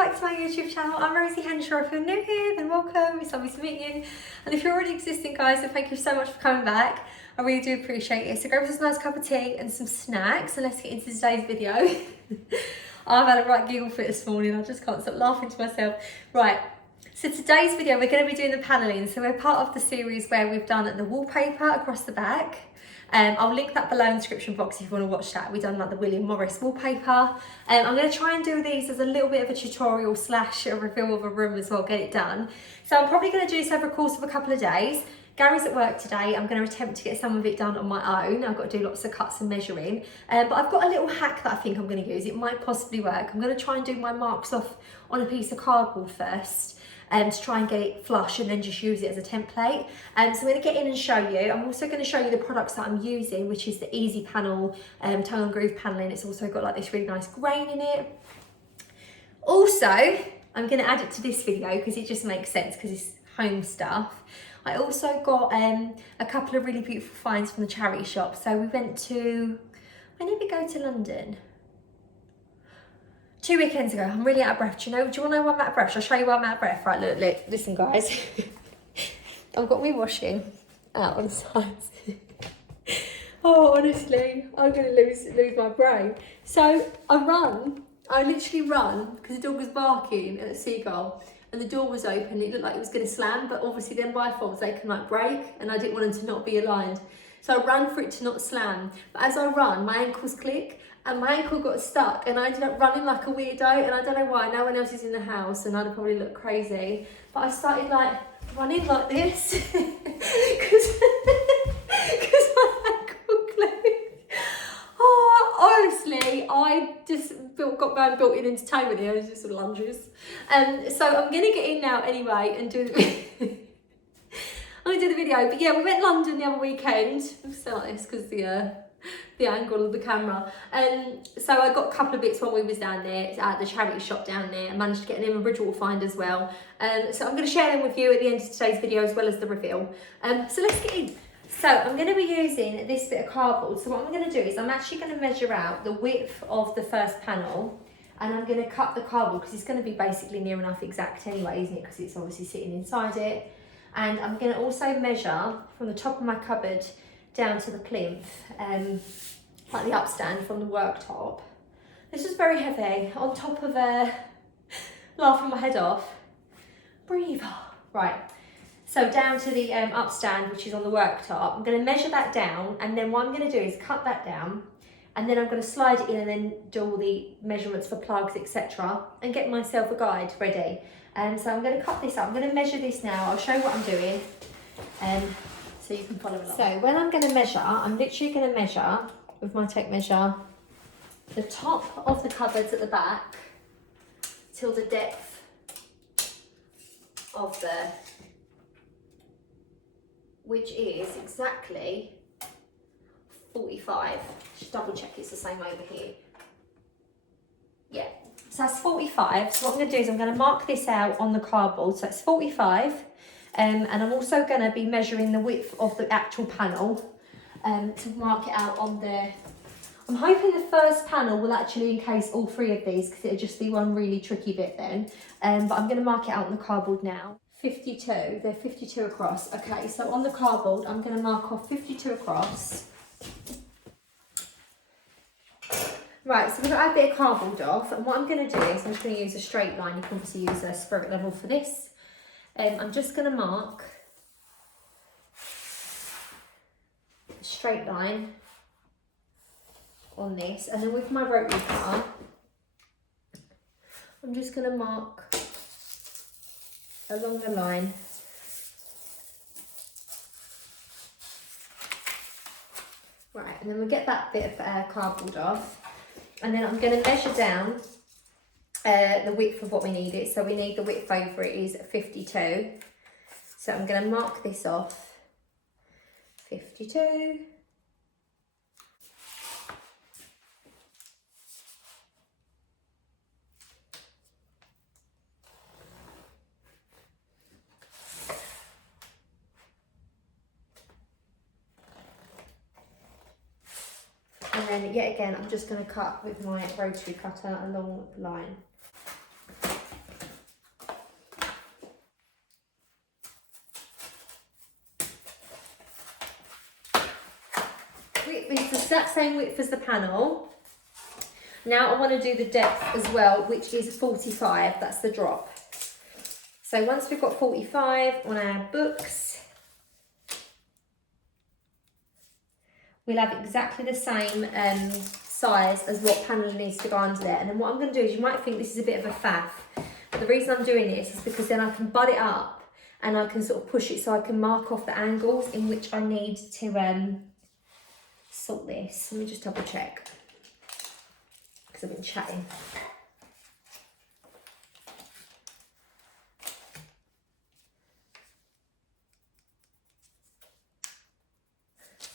back to my YouTube channel. I'm Rosie Henshaw. If you're new here, then welcome. It's lovely to meet you. And if you're already existing, guys, then thank you so much for coming back. I really do appreciate it. So grab us a nice cup of tea and some snacks, and let's get into today's video. I've had a right giggle fit this morning. I just can't stop laughing to myself. Right, so today's video, we're going to be doing the panelling. So we're part of the series where we've done the wallpaper across the back. I'll link that below in the description box if you want to watch that. We've done like the William Morris wallpaper. I'm going to try and do these as a little bit of a tutorial slash a reveal of a room as well, get it done. So I'm probably going to do this over a course of a couple of days. Gary's at work today. I'm going to attempt to get some of it done on my own. I've got to do lots of cuts and measuring. But I've got a little hack that I think I'm going to use. It might possibly work. I'm going to try and do my marks off on a piece of cardboard first. To try and get it flush and then just use it as a template. So I'm going to get in and show you. I'm also going to show you the products that I'm using, which is the Easy Panel Tone and Groove paneling. It's also got like this really nice grain in it. Also, I'm going to add it to this video because it just makes sense because it's home stuff. I also got a couple of really beautiful finds from the charity shop. So we went to, when did we go to London? 2 weekends ago. I'm really out of breath. Do you want to know why I'm out of breath? Shall I show you why I'm out of breath? Right, look, listen guys. I've got me washing out on the sides. Oh, honestly, I'm going to lose my brain. So I literally run, because the dog was barking at a seagull, and the door was open. It looked like it was going to slam, but obviously then bifolds, they can like break, and I didn't want them to not be aligned. So I ran for it to not slam. But as I run, my ankles click, and my ankle got stuck, and I ended up running like a weirdo, and I don't know why. No one else is in the house, and I'd probably look crazy. But I started like running like this because my ankle clicked. Oh, honestly, I just got my built-in entertainment here. It's just sort of lunges. So I'm gonna get in now anyway and do the. I'm gonna do the video. But yeah, we went to London the other weekend. I'm still like this because the angle of the camera. So I got a couple of bits when we was down there at the charity shop down there. I managed to get an Emma Bridgewater find as well. So I'm going to share them with you at the end of today's video as well as the reveal. So let's get in. So I'm going to be using this bit of cardboard. So what I'm going to do is I'm actually going to measure out the width of the first panel, and I'm going to cut the cardboard because it's going to be basically near enough exact anyway, isn't it? Because it's obviously sitting inside it. And I'm going to also measure from the top of my cupboard down to the plinth, like the upstand from the worktop. This is very heavy, on top of laughing my head off. Breathe. Right, so down to the upstand, which is on the worktop. I'm going to measure that down, and then what I'm going to do is cut that down, and then I'm going to slide it in and then do all the measurements for plugs, etc., and get myself a guide ready. So I'm going to cut this up. I'm going to measure this now. I'll show you what I'm doing. So you can follow along. So when I'm going to measure, I'm literally going to measure with my tape measure the top of the cupboards at the back till the depth of which is exactly 45. Just double check it's the same over here. Yeah, so that's 45. So what I'm going to do is I'm going to mark this out on the cardboard. So it's 45. And I'm also going to be measuring the width of the actual panel to mark it out on there. I'm hoping the first panel will actually encase all three of these because it'll just be one really tricky bit then. But I'm going to mark it out on the cardboard now. 52, they're 52 across. Okay, so on the cardboard, I'm going to mark off 52 across. Right, so we've got a bit of cardboard off, and what I'm going to do is I'm just going to use a straight line. You can obviously use a spirit level for this. I'm just going to mark a straight line on this, and then with my rotary cutter, I'm just going to mark along the line. Right, and then we'll get that bit of cardboard off, and then I'm going to measure down the width of what we need it. So we need the width over it is 52. So I'm going to mark this off 52. And then yet again, I'm just going to cut with my rotary cutter along the line. is the exact same width as the panel. Now I want to do the depth as well, which is 45. That's the drop. So once we've got 45 on our books, we'll have exactly the same size as what panel needs to go under there. And then what I'm going to do is, you might think this is a bit of a faff, but the reason I'm doing this is because then I can butt it up and I can sort of push it so I can mark off the angles in which I need to sort this. Let me just double check, because I've been chatting.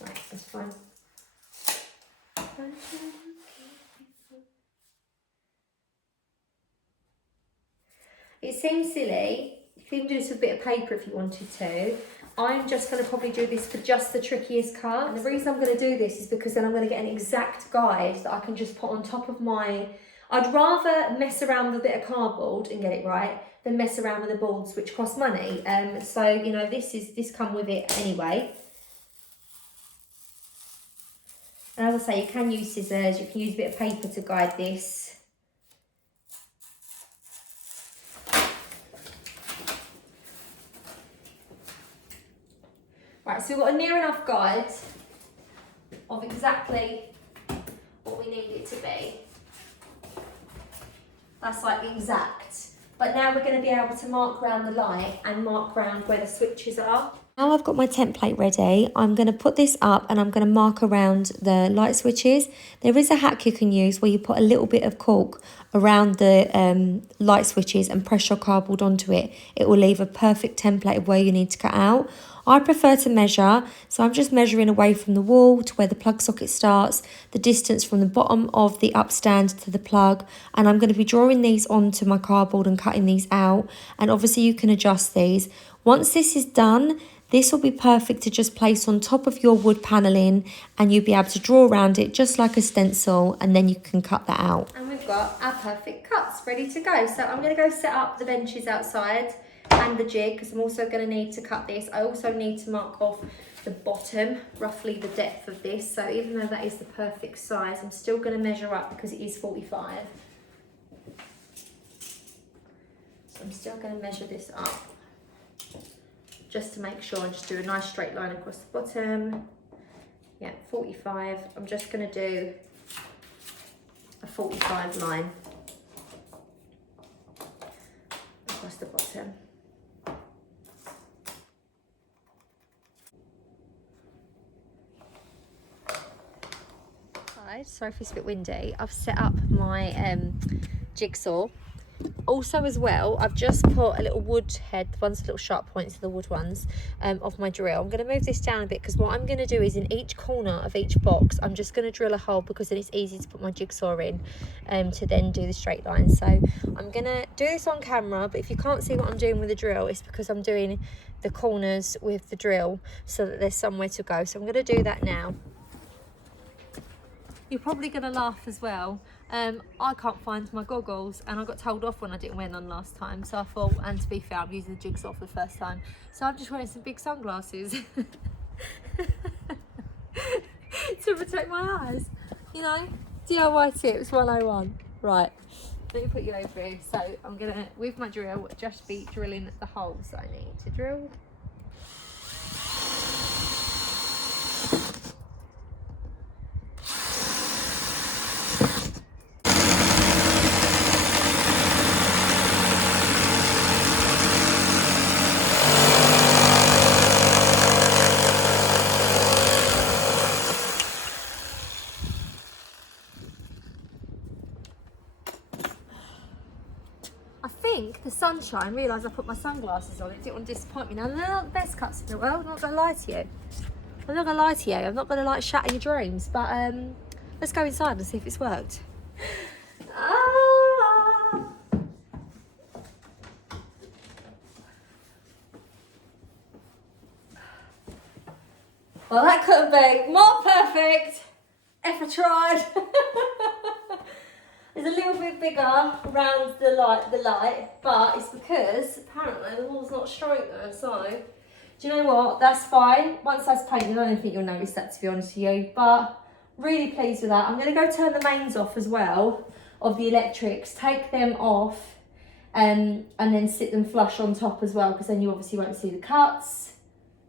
Right, that's fine. It seems silly. You can even do this with a bit of paper if you wanted to. I'm just going to probably do this for just the trickiest cut. And the reason I'm going to do this is because then I'm going to get an exact guide that I can just put on top of my... I'd rather mess around with a bit of cardboard and get it right than mess around with the boards, which cost money. So, you know, this come with it anyway. And as I say, you can use scissors, you can use a bit of paper to guide this. Right, so we've got a near enough guide of exactly what we need it to be. That's like exact. But now we're going to be able to mark around the light and mark around where the switches are. Now I've got my template ready, I'm going to put this up and I'm going to mark around the light switches. There is a hack you can use where you put a little bit of cork around the light switches and press your cardboard onto it. It will leave a perfect template of where you need to cut out. I prefer to measure, so I'm just measuring away from the wall to where the plug socket starts, the distance from the bottom of the upstand to the plug, and I'm going to be drawing these onto my cardboard and cutting these out, and obviously you can adjust these. Once this is done, this will be perfect to just place on top of your wood panelling, and you'll be able to draw around it just like a stencil, and then you can cut that out. And we've got our perfect cuts ready to go. So I'm going to go set up the benches outside and the jig, because I'm also going to need to cut this. I also need to mark off the bottom, roughly the depth of this. So even though that is the perfect size, I'm still going to measure up because it is 45. So I'm still going to measure this up just to make sure, and just do a nice straight line across the bottom. Yeah, 45. I'm just going to do a 45 line across the bottom. Sorry if it's a bit windy. I've set up my jigsaw. Also as well, I've just put a little wood head, one's little sharp points, the wood ones, of my drill. I'm going to move this down a bit because what I'm going to do is in each corner of each box, I'm just going to drill a hole because then it's easy to put my jigsaw in to then do the straight line. So I'm going to do this on camera, but if you can't see what I'm doing with the drill, it's because I'm doing the corners with the drill so that there's somewhere to go. So I'm going to do that now. You're probably going to laugh as well. I can't find my goggles, and I got told off when I didn't wear none last time. So I thought, and to be fair, I'm using the jigsaw for the first time. So I'm just wearing some big sunglasses to protect my eyes. You know, DIY tips 101. Right, let me put you over here. So I'm going to, with my drill, just be drilling the holes that I need to drill. The sunshine, realised I put my sunglasses on. It didn't want to disappoint me. Now they're not the best cuts in the world, I'm not going to lie to you. I'm not going to lie to you. I'm not going to like shatter your dreams. But let's go inside and see if it's worked. Well, that couldn't be more perfect if I tried. It's a little bit bigger around the light, but it's because apparently the wall's not straight there, so do you know what? That's fine. Once that's painted, I don't think you'll notice that, to be honest with you, but Really pleased with that. I'm going to go turn the mains off as well of the electrics, take them off and then sit them flush on top as well, because then you obviously won't see the cuts.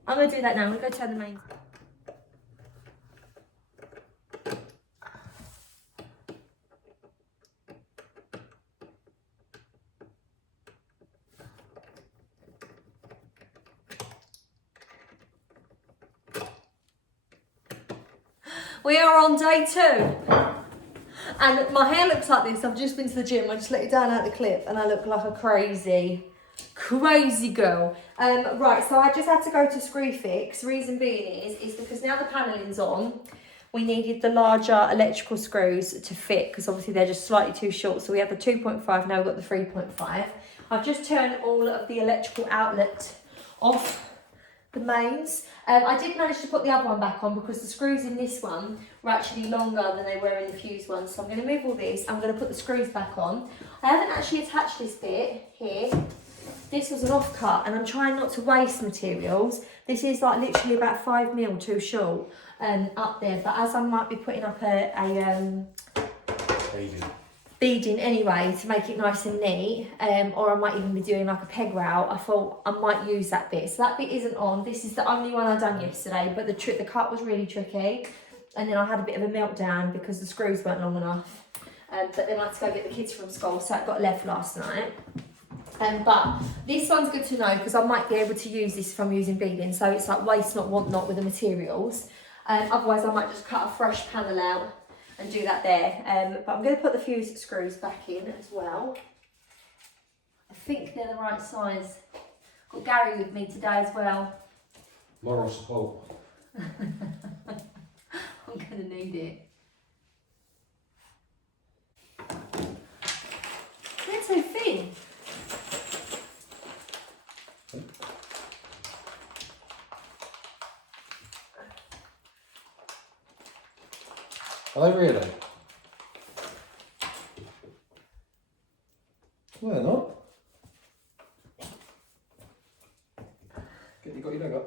I'm going to do that now. I'm going to go turn the mains off. We are on day 2 and my hair looks like this. I've just been to the gym, I just let it down out the clip and I look like a crazy girl. Right, so I just had to go to Screwfix. Reason being is because now the panelling's on, we needed the larger electrical screws to fit, because obviously they're just slightly too short. So we have the 2.5, now we've got the 3.5. I've just turned all of the electrical outlet off the mains. I did manage to put the other one back on because the screws in this one were actually longer than they were in the fuse one. So I'm going to move all this. I'm going to put the screws back on. I haven't actually attached this bit here. This was an offcut and I'm trying not to waste materials. This is like literally about 5mm too short up there. But as I might be putting up a beading anyway to make it nice and neat, or I might even be doing like a peg rail, I thought I might use that bit. So that bit isn't on. This is the only one I done yesterday, but the cut was really tricky, and then I had a bit of a meltdown because the screws weren't long enough. But then I had to go get the kids from school, so it got left last night. But this one's good to know because I might be able to use this if I'm using beading, so it's like waste not, want not with the materials. Otherwise I might just cut a fresh panel out and do that there. But I'm going to put the fuse screws back in as well. I think they're the right size. Got Gary with me today as well. Moral support. I'm going to need it. They're so thin. Are they really? No, they're not. You got your leg up.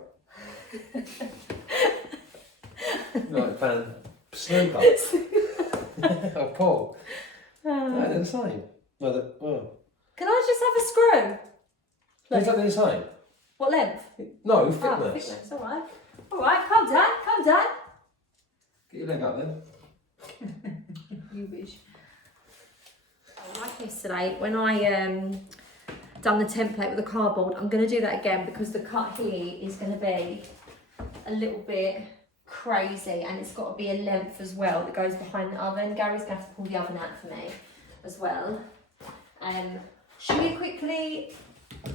You're like playing snooker. Oh, Paul. No, they're the same. No, oh. Can I just have a screw? Is that the same? What length? No, thickness. Oh, thickness, alright. Alright, calm down, calm down. Get your leg up then. You wish. Like yesterday, when I done the template with the cardboard, I'm going to do that again because the cut here is going to be a little bit crazy, and it's got to be a length as well that goes behind the oven. Gary's going to have to pull the oven out for me as well. Should we quickly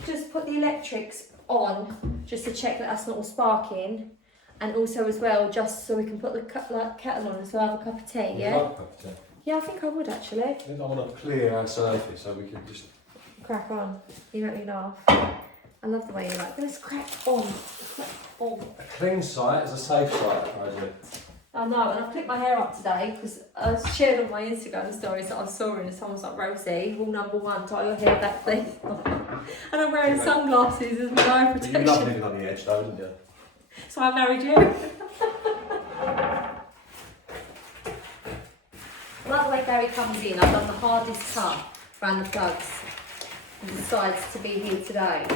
just put the electrics on just to check that that's not all sparking? And also as well, just so we can put the kettle on and so have a cup of tea, yeah? Would you like a cup of tea? Yeah, I think I would actually. I think I want to clear our surface so we can just... Crack on. You make me laugh. I love the way you like. Let's crack on. Crack on. A clean site is a safe site, Rosie. I know, and I've clipped my hair up today because I shared on my Instagram stories that I saw and someone was like, Rosie, rule number 1, tie your hair back, please. And I'm wearing sunglasses as my eye protection. You love living on the edge though, didn't you? So I married you. I like the way Gary comes in. I've done the hardest cut around the plugs and decides to be here today.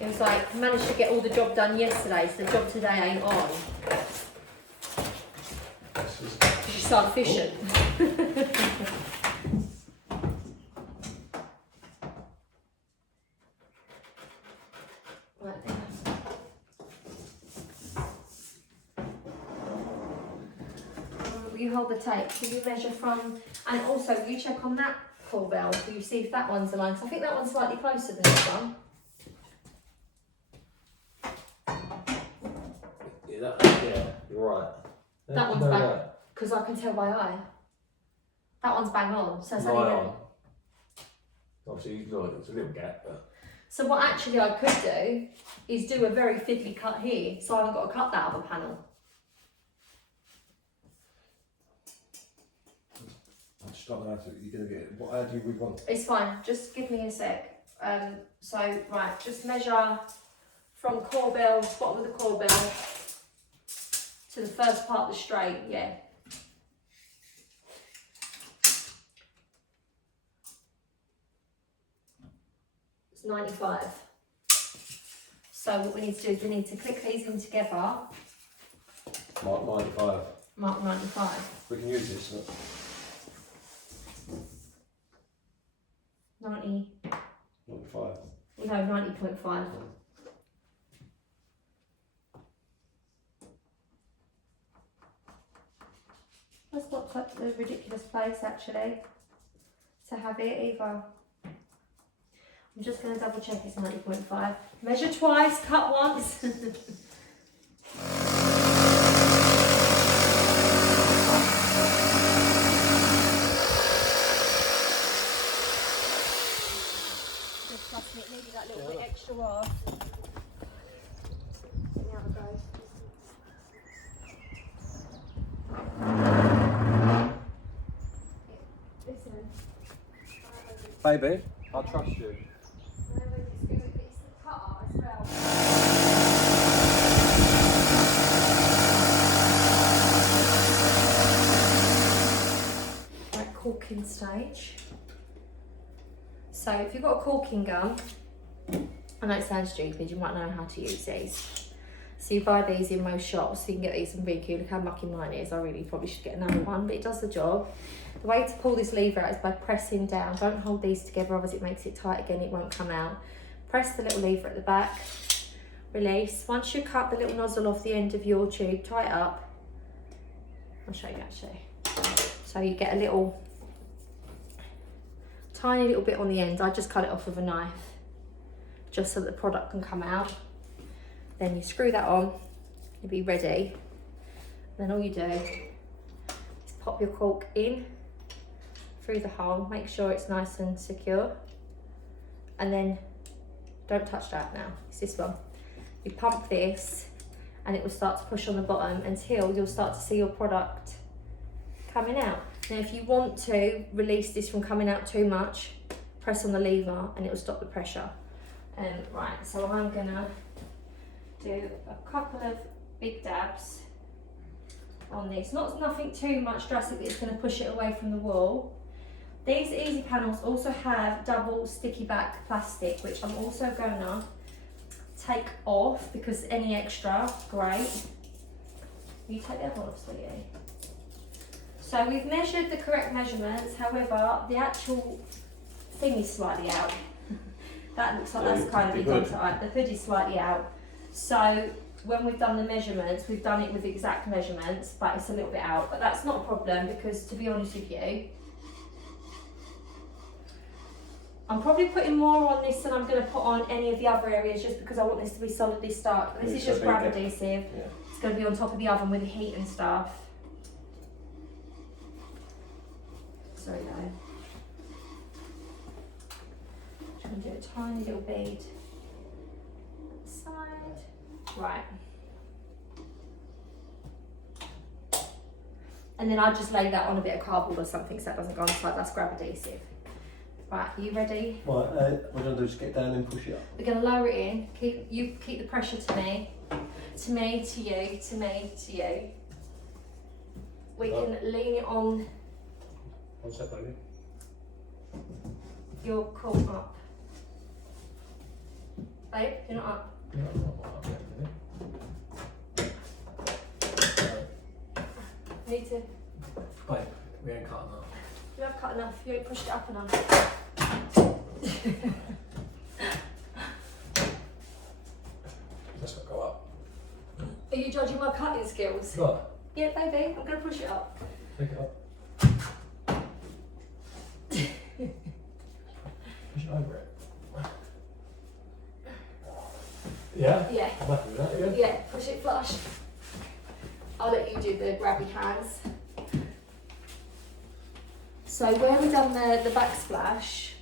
It was like, managed to get all the job done yesterday, so the job today ain't on. She's so efficient. Right then. You hold the tape, so you measure from, and also you check on that pull bell, so you see if that one's aligned. So I think that one's slightly closer than this one. Yeah, you're right. That one's bang, because I can tell by eye. That one's bang on, so it's only on. Obviously, it's a little gap, but... So what actually I could do is do a very fiddly cut here, so I haven't got to cut that other panel. I just don't know how to, you're going to get it. How do we want? It's fine, just give me a sec. So, right, just measure from core bell, bottom of the core bell, to the first part of the straight, yeah. It's 95. So what we need to do is we need to click these in together. Mark 95. Mark 95. We can use this. Look. 90. 95. No, 90.5. That's not such a ridiculous place actually to have it either. I'm just going to double check it's 90.5. Measure twice, cut once. Trust me, it needed that little bit extra off. See how it goes. Listen. Baby, I trust you. It's the cutter as well. Right, corking stage. So if you've got a corking gun, I know it sounds stupid, you might know how to use these. So you buy these in most shops, so you can get these from BQ. Look how mucky mine is. I really probably should get another one, but it does the job. The way to pull this lever out is by pressing down. Don't hold these together, otherwise it makes it tight again, it won't come out. Press the little lever at the back, release. Once you cut the little nozzle off the end of your tube, tie it up. I'll show you actually. So you get a little, tiny little bit on the end. I just cut it off with a knife, just so that the product can come out. Then you screw that on, you'll be ready. Then all you do is pop your cork in through the hole, make sure it's nice and secure, and then don't touch that now, it's this one. You pump this and it will start to push on the bottom until you'll start to see your product coming out. Now if you want to release this from coming out too much, press on the lever and it will stop the pressure. Right, so I'm gonna do a couple of big dabs on this. Nothing too much drastic that's going to push it away from the wall. These easy panels also have double sticky back plastic, which I'm also gonna take off because any extra, great. You take that one off, sweetie. So we've measured the correct measurements, however, the actual thing is slightly out. That looks like that's kind of done right. The hood is slightly out. So when we've done the measurements, we've done it with exact measurements, but it's a little bit out. But that's not a problem because, to be honest with you, I'm probably putting more on this than I'm going to put on any of the other areas just because I want this to be solidly stuck. This is just grab adhesive. Yeah. It's going to be on top of the oven with the heat and stuff. Sorry though. Just going to do a tiny little bead at the side. Right. And then I'll just lay that on a bit of cardboard or something so that doesn't go on the side. That's grab adhesive. Right, are you ready? Right, what we're going to do is get down and push it up. We're going to lower it in. Keep the pressure to me. To me, to you, to me, to you. We can lean it on. What's that, baby? You're cool up. Babe, you're not up. Yeah, I'm not up yet, Need to. Babe, we ain't cutting that. You have cut enough. You ain't pushed it up enough. Let's not go up. Are you judging my cutting skills? What? Yeah, baby. I'm going to push it up. Pick it up. Push it over it. Yeah? Yeah. I'm happy with that, yeah? Yeah, push it flush. I'll let you do the grabby hands. So where we've done the backsplash,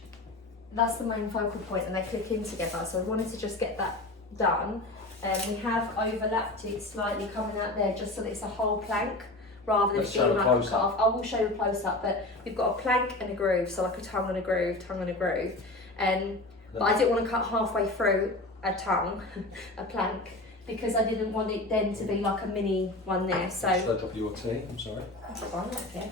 that's the main focal point and they click in together. So we wanted to just get that done. We have overlapped it slightly coming out there just so that it's a whole plank rather than being like a calf. I will show you a close up, but we've got a plank and a groove, so like a tongue and a groove, tongue and a groove. But I didn't want to cut halfway through a tongue, a plank, because I didn't want it then to be like a mini one there. So Should I drop your tea? I'm sorry. that's fine, okay.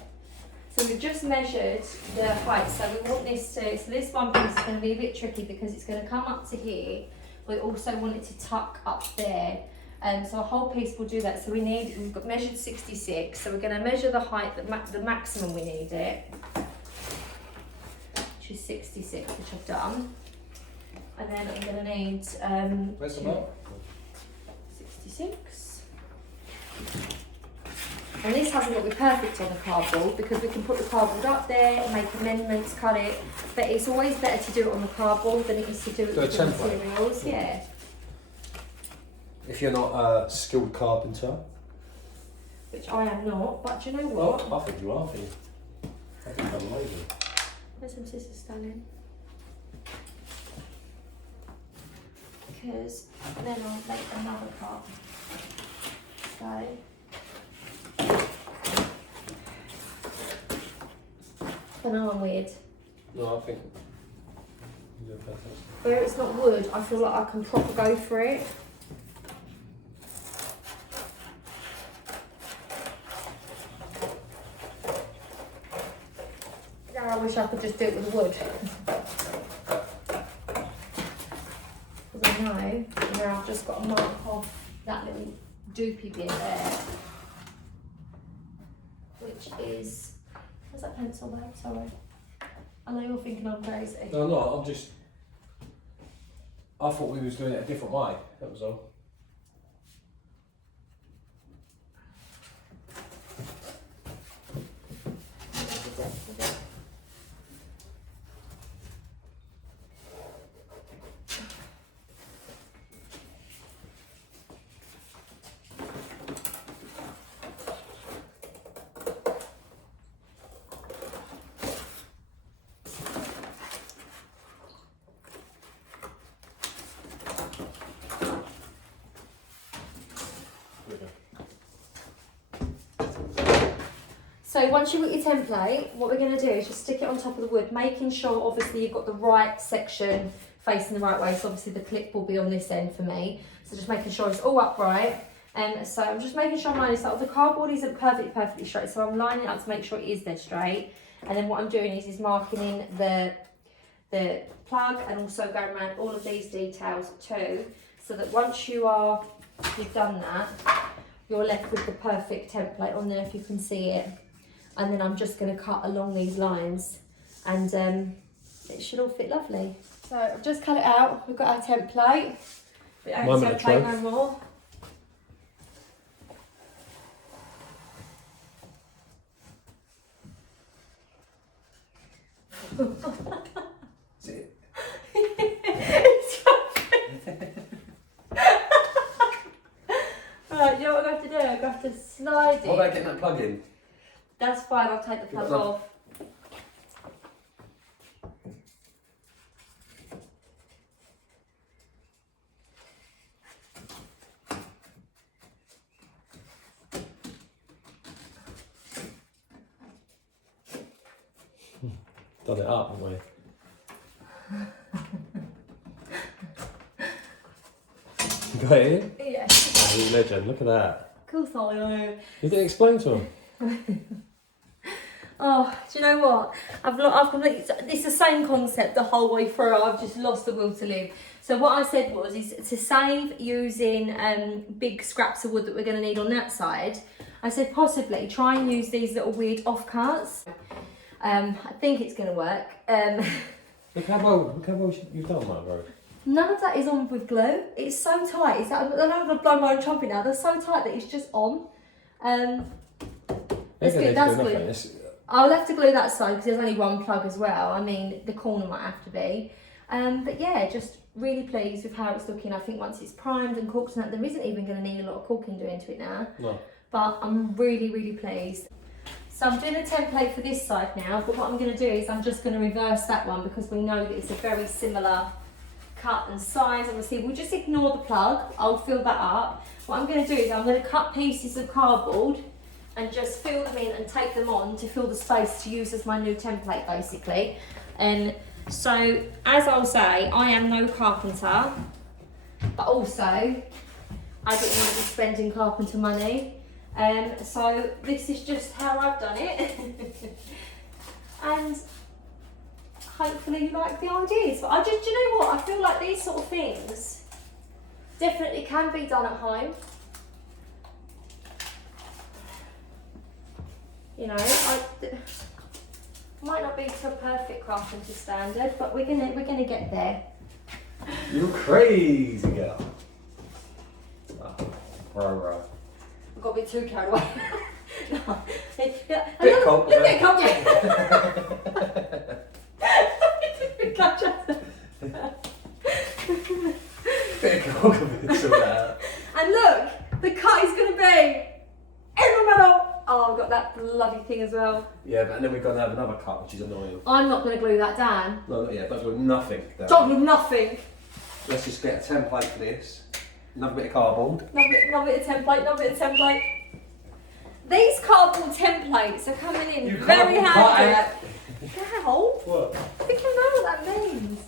So we've just measured the height. So we want this to, so this one piece is going to be a bit tricky because it's going to come up to here. We also want it to tuck up there. So a whole piece will do that. So we've got measured 66. So we're going to measure the height, the maximum we need it, which is 66, which I've done. And then I'm going to need Where's the mark? 66. And this hasn't got to be perfect on the cardboard because we can put the cardboard up there, make amendments, cut it. But it's always better to do it on the cardboard than it is to do it with the materials. Yeah. If you're not a skilled carpenter. Which I am not, but do you know what? Well, I think you are, I think I'm amazing. Where's some scissors, darling? Because then I'll make another cup. So. I know I'm weird. No, I think you're fantastic. Where it's not wood, I feel like I can proper go for it. Now I wish I could just do it with the wood. Because I know now I've just got to mark off that little doopy bit there. Which is, where's that pencil babe? Sorry. I know you're thinking I'm crazy. No, I'm just. I thought we was doing it a different way. That was all. So once you've got your template, what we're going to do is just stick it on top of the wood, making sure obviously you've got the right section facing the right way. So obviously the clip will be on this end for me. So just making sure it's all upright. So I'm just making sure I'm lining this up. The cardboard isn't perfectly straight, so I'm lining it up to make sure it is dead straight. And then what I'm doing is marking in the plug and also going around all of these details too, so that once you've done that, you're left with the perfect template on there if you can see it. And then I'm just going to cut along these lines and it should all fit lovely. So I've just cut it out, we've got our template. We don't have template no more. Is it? Right, you know what I have to do? I have to slide it. What about getting that plug in? That's fine, I'll take the plug off. Done it up, haven't we? You got it in? Yeah. Oh, you legend, look at that. Of course I know. You didn't explain to him? Oh, do you know what? I've completely, it's the same concept the whole way through. I've just lost the will to live. So what I said is to save using big scraps of wood that we're going to need on that side, I said possibly try and use these little weird offcuts. I think it's going to work. Look how well you've done that, bro. None of that is on with glue. It's so tight. I don't want to blow my own trumpet now. They're so tight that it's just on. That's good. That's good. I'll have to glue that side because there's only one plug as well. I mean, the corner might have to be. But yeah, just really pleased with how it's looking. I think once it's primed and corked and that, there isn't even going to need a lot of caulking doing to it now. No. But I'm really, really pleased. So I'm doing a template for this side now, but what I'm going to do is I'm just going to reverse that one because we know that it's a very similar cut and size. Obviously, we'll just ignore the plug. I'll fill that up. What I'm going to do is I'm going to cut pieces of cardboard and just fill them in and take them on to fill the space to use as my new template basically. And so as I'll say, I am no carpenter, but also I didn't want to be spending carpenter money. So this is just how I've done it. And hopefully you like the ideas. But do you know what? I feel like these sort of things definitely can be done at home. You know, might not be to a perfect carpenter standard, but we're gonna get there. You crazy girl. Oh, I've got a bit too carried away. No. Bit cold. Look at cold, yeah. Bit cold. And look, the cut is going to be in the middle. Oh, I've got that bloody thing as well. Yeah, but and then we've got to have another cut, which is annoying. I'm not going to glue that down. No, not yet. Don't glue nothing down. Don't glue nothing. Let's just get a template for this. Another bit of cardboard. Another bit of template. These cardboard templates are coming in very handy. How? What? I think you know what that means.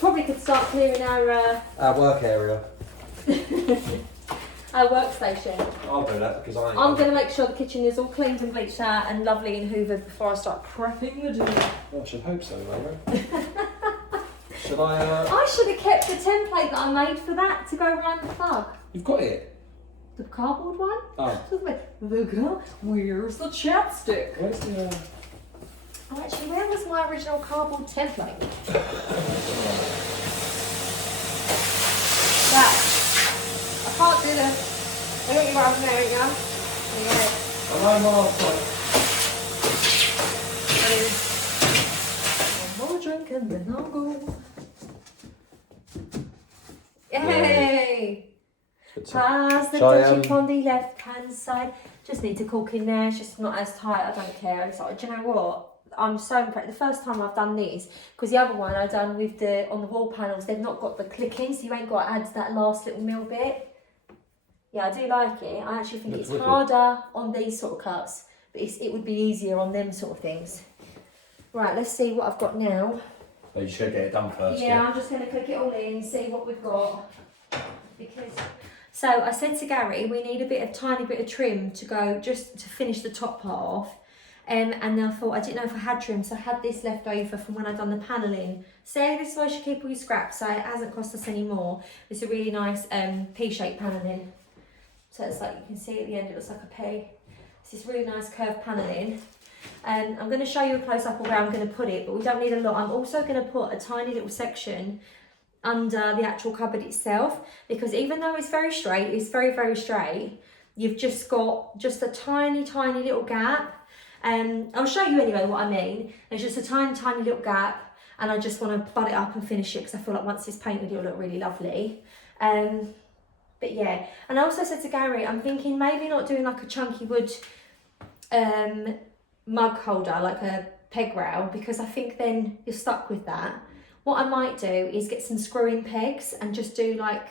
Probably could start clearing our work area. our workstation. I'll do that because I'm going to make sure the kitchen is all cleaned and bleached out and lovely and hoovered before I start prepping the dinner. Well, I should hope so, Laura. Should I? I should have kept the template that I made for that to go around the plug. You've got it. The cardboard one? Oh. Where's the chapstick? Where's the? Oh, actually, where was my original cardboard template? Right. I can't do the. I don't know what I'm there, you know? I'm off. One more drink and then I'll go. Yay! Pass the touchy on the left hand side. Just need to cork in there. It's just not as tight. I don't care. It's like, do you know what? I'm so impressed. The first time I've done these, because the other one I done with on the wall panels, they've not got the clicking, so you ain't got to add that last little mill bit. Yeah, I do like it. I actually think it's harder on these sort of cuts, but it would be easier on them sort of things. Right, let's see what I've got now. Well, you should get it done first. Yeah, I'm just going to click it all in, see what we've got. So I said to Gary, we need a tiny bit of trim to go, just to finish the top part off. And then I thought, I didn't know if I had trim, so I had this left over from when I'd done the panelling. So this is why you should keep all your scraps, so it hasn't cost us any more. It's a really nice P-shaped panelling. So it's like, you can see at the end, it looks like a P. It's this really nice curved panelling. I'm going to show you a close-up of where I'm going to put it, but we don't need a lot. I'm also going to put a tiny little section under the actual cupboard itself, because even though it's very straight, it's very, very straight, you've just got just a tiny, tiny little gap. I'll show you anyway what I mean. There's just a tiny, tiny little gap, and I just want to butt it up and finish it, because I feel like once it's painted, it'll look really lovely. But yeah, and I also said to Gary, I'm thinking maybe not doing like a chunky wood mug holder, like a peg rail, because I think then you're stuck with that. What I might do is get some screw-in pegs and just do like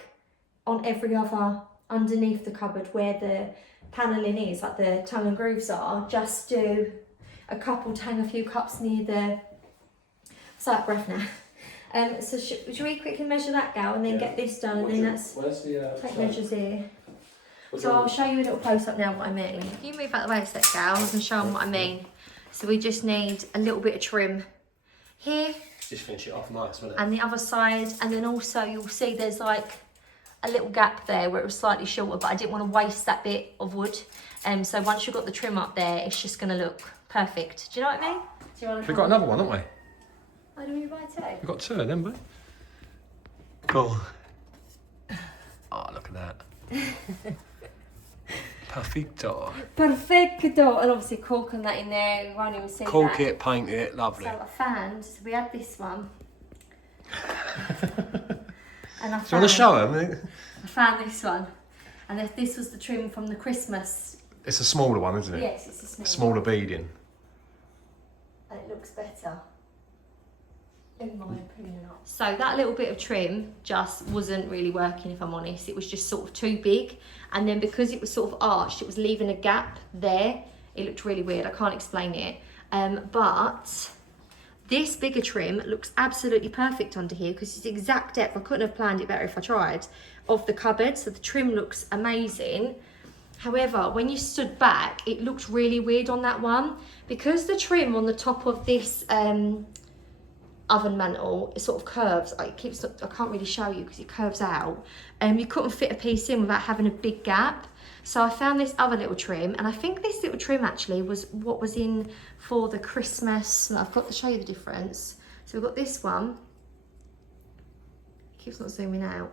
on every other underneath the cupboard where the panelling is, like the tongue and grooves are, just do a couple to hang a few cups near the. So out of breath now. So should we quickly measure that, Gal, and then get this done, and then that's where's the take measures here. So I'll show you a little close up now what I mean. Can you move out the way a sec, Gal, and show them what I mean. So we just need a little bit of trim here. Just finish it off nice, wouldn't it? And the other side, and then also you'll see there's like a little gap there where it was slightly shorter, but I didn't want to waste that bit of wood. So once you've got the trim up there, it's just going to look perfect. Do you know what I mean? Do you want to? We've got another one, haven't we? Oh, do we buy two? We've got two of them, but. Cool. Oh, look at that. Perfecto. Perfecto. And obviously cork and that in there, we won't even see Cork that. it, paint it, lovely. So I found, we had this one. And I Do you want to show them? I found this one. And this was the trim from the Christmas. It's a smaller one, isn't it? Yes, it's a smaller Smaller beading. And it looks better, in my opinion. So that little bit of trim just wasn't really working, if I'm honest. It was just sort of too big. And then because it was sort of arched, it was leaving a gap there. It looked really weird. I can't explain it. But This bigger trim looks absolutely perfect under here because it's the exact depth. I couldn't have planned it better if I tried, of the cupboard. So the trim looks amazing. However, when you stood back, it looked really weird on that one. Because the trim on the top of this oven mantle, it sort of curves. I can't really show you because it curves out. You couldn't fit a piece in without having a big gap. So I found this other little trim, and I think this little trim actually was what was in for the Christmas. I've got to show you the difference. So we've got this one. It keeps not zooming out.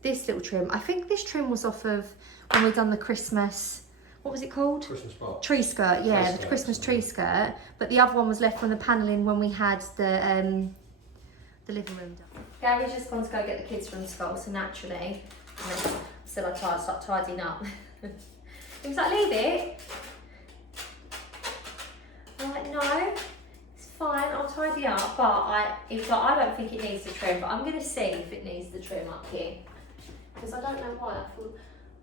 This little trim. I think this trim was off of when we done the Christmas, what was it called? Christmas box. Tree skirt, yeah, the Christmas tree skirt. But the other one was left from the panelling when we had the living room done. Gary's just gone to go get the kids from school, so naturally, still I start tidying up. He was like, leave it. I'm like, no, it's fine, I'll tidy up. But he was like, I don't think it needs the trim, but I'm going to see if it needs the trim up here. Because I don't know why, I feel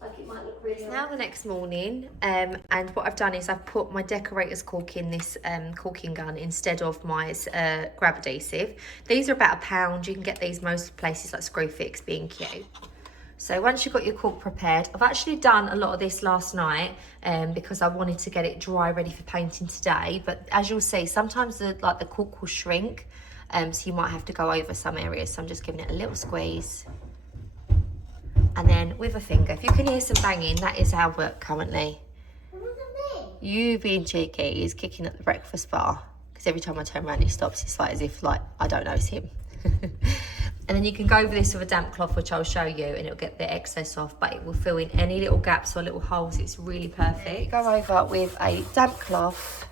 like it might look really It's now the next morning, and what I've done is I've put my decorator's cork in this corking gun instead of my grab adhesive. These are about £1. You can get these most places like Screwfix, B&Q. So once you've got your cork prepared, I've actually done a lot of this last night because I wanted to get it dry, ready for painting today. But as you'll see, sometimes the cork will shrink, so you might have to go over some areas. So I'm just giving it a little squeeze. And then with a finger, if you can hear some banging, that is our work currently. You being cheeky, he's kicking at the breakfast bar because every time I turn around he stops. It's like as if like I don't know it's him. And then you can go over this with a damp cloth, which I'll show you, and it'll get the excess off, but it will fill in any little gaps or little holes. It's really perfect. Go over with a damp cloth,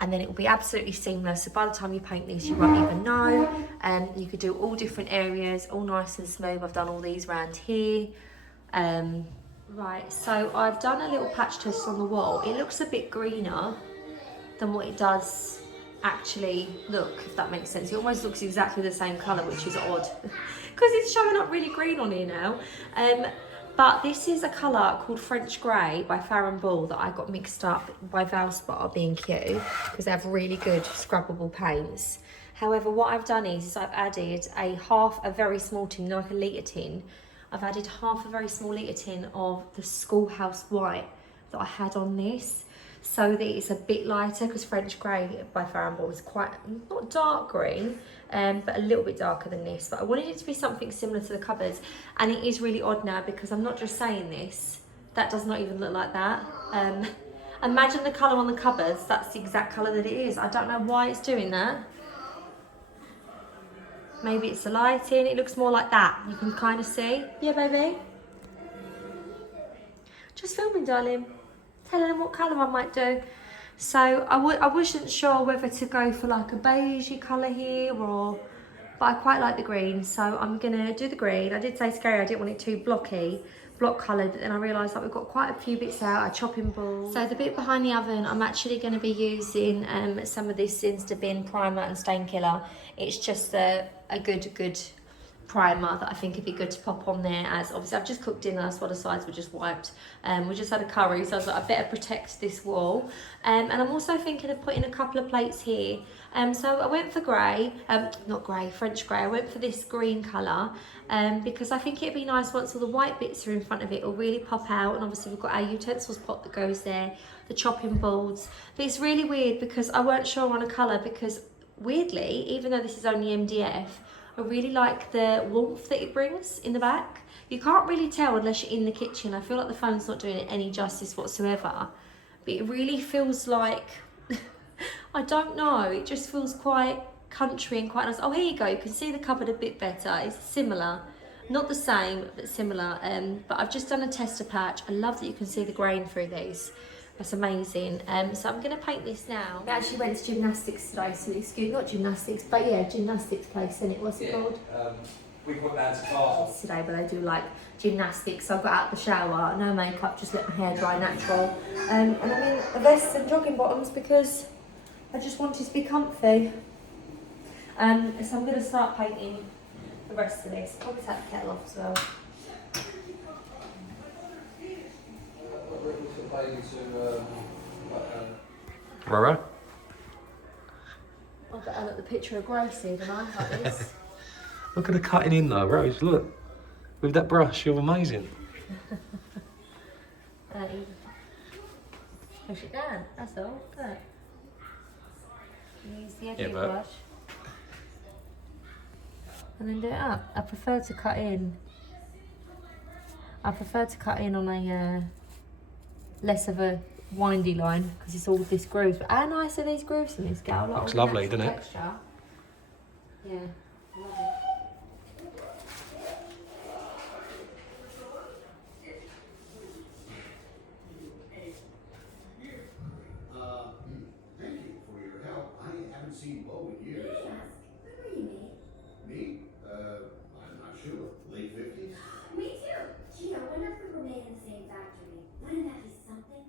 and then it will be absolutely seamless. So by the time you paint these, you won't even know. And you could do all different areas, all nice and smooth. I've done all these around here. Right, so I've done a little patch test on the wall. It looks a bit greener than what it does actually look, if that makes sense. It almost looks exactly the same colour, which is odd because it's showing up really green on here now. But this is a colour called French Grey by Farrow & Ball that I got mixed up by Valspar B&Q because they have really good scrubbable paints. However, what I've done is I've added half a very small tin, like a litre tin. I've added half a very small litre tin of the Schoolhouse White that I had on this, so that it's a bit lighter, because French Grey by Farrow & Ball is quite, not dark green, but a little bit darker than this. But I wanted it to be something similar to the cupboards, and it is really odd now because I'm not just saying this, that does not even look like that. Imagine the colour on the cupboards, that's the exact colour that it is. I don't know why it's doing that. Maybe it's the lighting, it looks more like that. You can kind of see. Yeah, baby? Just filming, darling. Telling them what colour I might do. So I wasn't sure whether to go for like a beigey colour here or, but I quite like the green, so I'm gonna do the green. I did say to Gary I didn't want it too block coloured, but then I realised that we've got quite a few bits out, a chopping board. So the bit behind the oven, I'm actually going to be using some of this Instabin primer and stain killer. It's just a good primer that I think would be good to pop on there, as obviously I've just cooked dinner, so the sides were just wiped. We just had a curry, so I was like, I better protect this wall. And I'm also thinking of putting a couple of plates here. So I went for grey, not grey, French grey. I went for this green colour because I think it'd be nice once all the white bits are in front of it, it'll really pop out. And obviously we've got our utensils pot that goes there, the chopping boards. But it's really weird because I weren't sure on a colour, because weirdly, even though this is only MDF, I really like the warmth that it brings in the back. You can't really tell unless you're in the kitchen. I feel like the phone's not doing it any justice whatsoever. But it really feels like, I don't know, it just feels quite country and quite nice. Oh, here you go, you can see the cupboard a bit better. It's similar, not the same, but similar. But I've just done a tester patch. I love that you can see the grain through these. That's amazing. So I'm going to paint this now. I actually went to gymnastics today, so not gymnastics, but yeah, gymnastics place, and what's it called? We went down to class today, but I do like gymnastics. So I got out the shower, no makeup, just let my hair dry natural. And I'm in a vest and jogging bottoms because I just wanted to be comfy. So I'm going to start painting the rest of this. Probably take the kettle off as well. Rara? I've got to look the picture of Gracie, don't I? Like this. Look at the cutting in though, Rose, look. With that brush, you're amazing. Push it down, that's all. Look. Use the edge of the but... brush. And then do it up. I prefer to cut in. I prefer to cut in on a less of a windy line because it's all this grooves. But how nice are these grooves in this gal? Looks lovely, doesn't it? Texture. Yeah, love it. Thank you for your help. I haven't seen Bo in years. When were you made? Me? I'm not sure. Late 50s? Me too. Gee, I wonder if we were made in the same factory. Wouldn't that be something?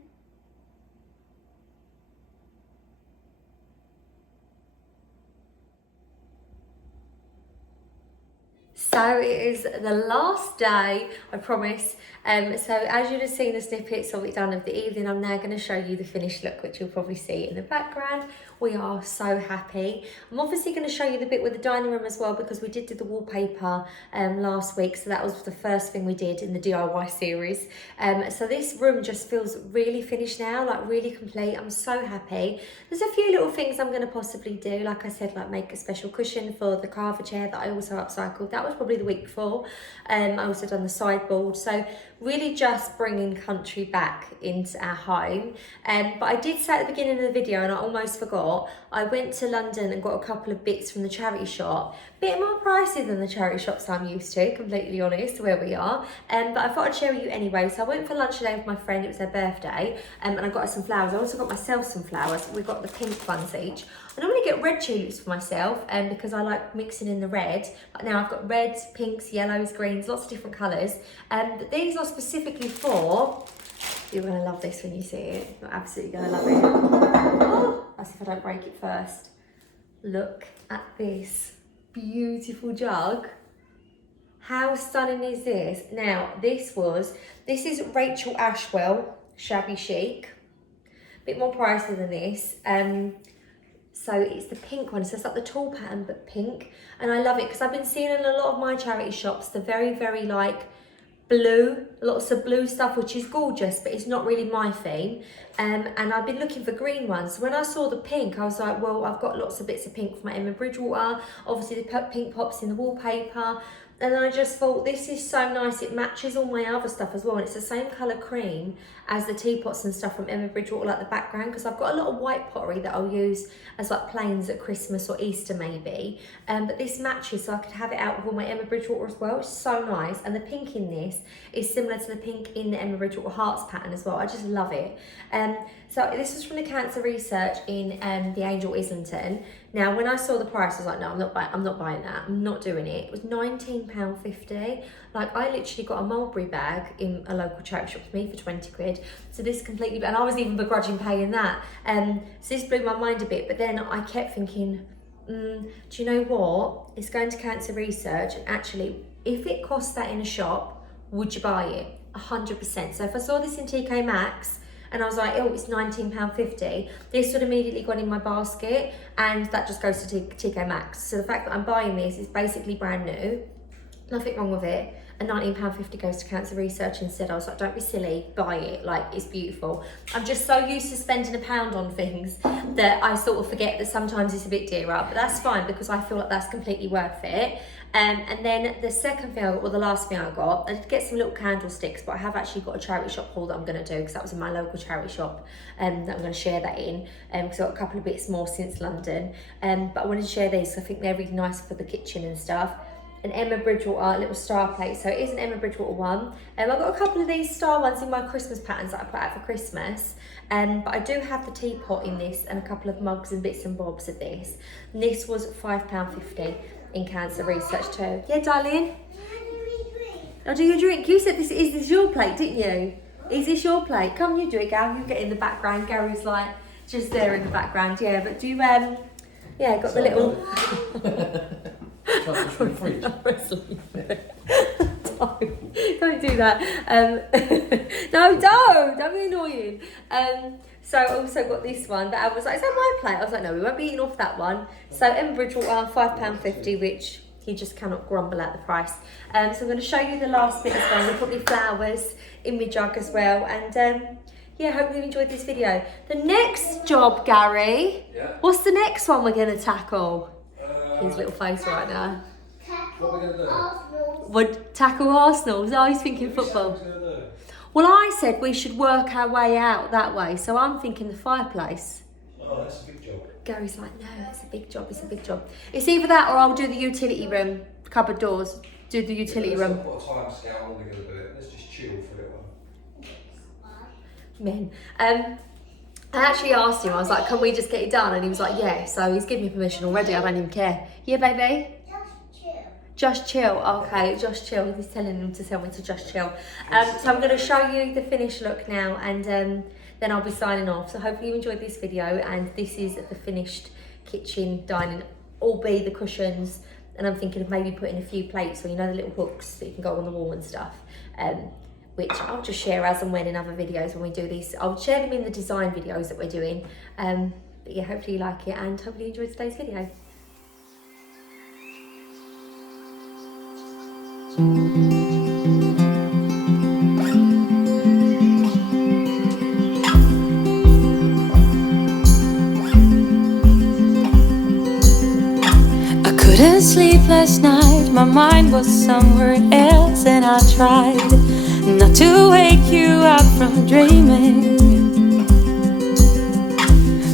So it is the last day, I promise. So as you'd have seen the snippets of it done of the evening, I'm now going to show you the finished look, which you'll probably see in the background. We are so happy. I'm obviously going to show you the bit with the dining room as well, because we did do the wallpaper last week. So that was the first thing we did in the DIY series. So this room just feels really finished now, like really complete. I'm so happy. There's a few little things I'm going to possibly do. Like I said, like make a special cushion for the carver chair that I also upcycled. That was probably the week before. I also done the sideboard. So really just bringing country back into our home. But I did say at the beginning of the video, and I almost forgot, I went to London and got a couple of bits from the charity shop. Bit more pricey than the charity shops I'm used to, completely honest, where we are. But I thought I'd share with you anyway. So I went for lunch today with my friend, it was her birthday, and I got her some flowers. I also got myself some flowers. We got the pink ones each. I normally get red tulips for myself because I like mixing in the red. But now I've got reds, pinks, yellows, greens, lots of different colours. But these are specifically for, you're going to love this when you see it. You're absolutely going to love it. Oh, as if I don't break it first. Look at this beautiful jug. How stunning is this? Now, this is Rachel Ashwell Shabby Chic. A bit more pricey than this. So it's the pink one, so it's like the tall pattern but pink, and I love it because I've been seeing in a lot of my charity shops the very like blue, lots of blue stuff, which is gorgeous, but it's not really my theme. And I've been looking for green ones. So when I saw the pink, I was like, well, I've got lots of bits of pink for my Emma Bridgewater, obviously the pink pops in the wallpaper. And then I just thought, this is so nice. It matches all my other stuff as well. And it's the same colour cream as the teapots and stuff from Emma Bridgewater, like the background, because I've got a lot of white pottery that I'll use as like plains at Christmas or Easter maybe. But this matches, so I could have it out with all my Emma Bridgewater as well. It's so nice. And the pink in this is similar to the pink in the Emma Bridgewater Hearts pattern as well. I just love it. So this was from the Cancer Research in the Angel Islington. Now, when I saw the price, I was like, no, I'm not buying that. I'm not doing it. It was £19.50. Like, I literally got a mulberry bag in a local charity shop to me for 20 quid. So this completely, and I was even begrudging paying that. So this blew my mind a bit. But then I kept thinking, do you know what? It's going to Cancer Research, and actually, if it costs that in a shop, would you buy it? 100%. So if I saw this in TK Maxx, and I was like, oh, it's £19.50. This would immediately gone in my basket, and that just goes to TK Maxx. So the fact that I'm buying this is basically brand new, nothing wrong with it, and £19.50 goes to Cancer Research instead. I was like, don't be silly, buy it, like, it's beautiful. I'm just so used to spending £1 on things that I sort of forget that sometimes it's a bit dearer, but that's fine because I feel like that's completely worth it. And then the second thing I got, or the last thing I got, I did get some little candlesticks, but I have actually got a charity shop haul that I'm going to do because that was in my local charity shop that I'm going to share that in because I got a couple of bits more since London. But I wanted to share these because I think they're really nice for the kitchen and stuff. An Emma Bridgewater little star plate, so it is an Emma Bridgewater one. I've got a couple of these star ones in my Christmas patterns that I put out for Christmas. But I do have the teapot in this and a couple of mugs and bits and bobs of this. And this was £5.50 in Cancer Research too. Yeah, darling? I'll do your drink. You said is this your plate, didn't you? Is this your plate? Come, you do it, Gal. You get in the background. Gary's like just there in the background. Yeah, but do you yeah, got the little Don't do that. No, don't be annoying. So I also got this one, but I was like, is that my plate? I was like, no, we won't be eating off that one. So in Bridgewater, £5.50, which he just cannot grumble at the price. So I'm going to show you the last bit as well. We put the flowers in my jug as well. And yeah, hope you enjoyed this video. The next job, Gary, what's the next one we're going to tackle? His little face right now. What are we going to do? Would tackle Arsenal? Oh, he's thinking football. Well, I said we should work our way out that way, so I'm thinking the fireplace. Oh, that's a big job. Gary's like, no, it's a big job, it's a big job. It's either that or I'll do the utility room, cupboard doors, do the utility room. Let's not put a time scale on when we're going to do it. Let's just chill for a little while. Men. I actually asked him, I was like, can we just get it done? And he was like, yeah, so he's given me permission already, I don't even care. Yeah, baby? Just chill, okay, just chill. He's telling him to tell me to just chill. So I'm going to show you the finished look now, and then I'll be signing off. So hopefully you enjoyed this video, and this is the finished kitchen dining, all be the cushions, and I'm thinking of maybe putting a few plates, or you know, the little hooks that you can go on the wall and stuff, which I'll just share as and when in other videos when we do this. I'll share them in the design videos that we're doing. But yeah, hopefully you like it, and hopefully you enjoyed today's video. I couldn't sleep last night, my mind was somewhere else, and I tried not to wake you up from dreaming.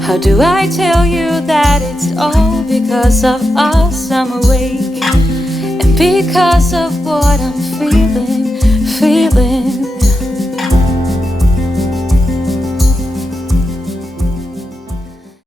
How do I tell you that it's all because of us I'm awake, and because of what I'm feeling?